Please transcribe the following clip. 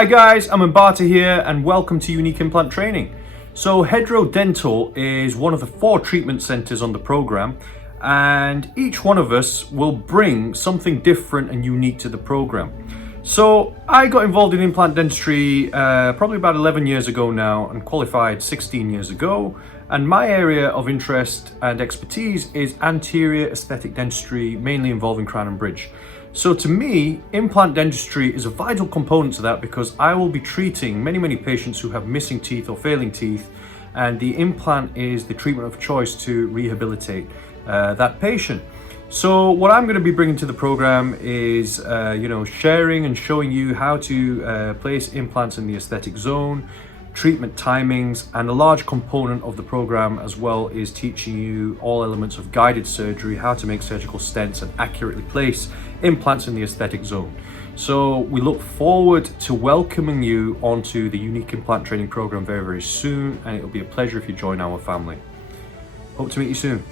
Hi guys, Aman Bharti here and welcome to Unique Implant Training. So Hedro Dental is one of the 4 treatment centres on the programme, and each one of us will bring something different and unique to the programme. So I got involved in implant dentistry probably about 11 years ago now and qualified 16 years ago. And my area of interest and expertise is anterior aesthetic dentistry, mainly involving crown and bridge. So to me, implant dentistry is a vital component to that because I will be treating many patients who have missing teeth or failing teeth, and the implant is the treatment of choice to rehabilitate that patient. So what I'm going to be bringing to the program is sharing and showing you how to place implants in the aesthetic zone, treatment timings, and a large component of the program as well is teaching you all elements of guided surgery, how to make surgical stents and accurately place implants in the aesthetic zone. So we look forward to welcoming you onto the Unique Implant Training program very soon, and it'll be a pleasure if you join our family. Hope to meet you soon.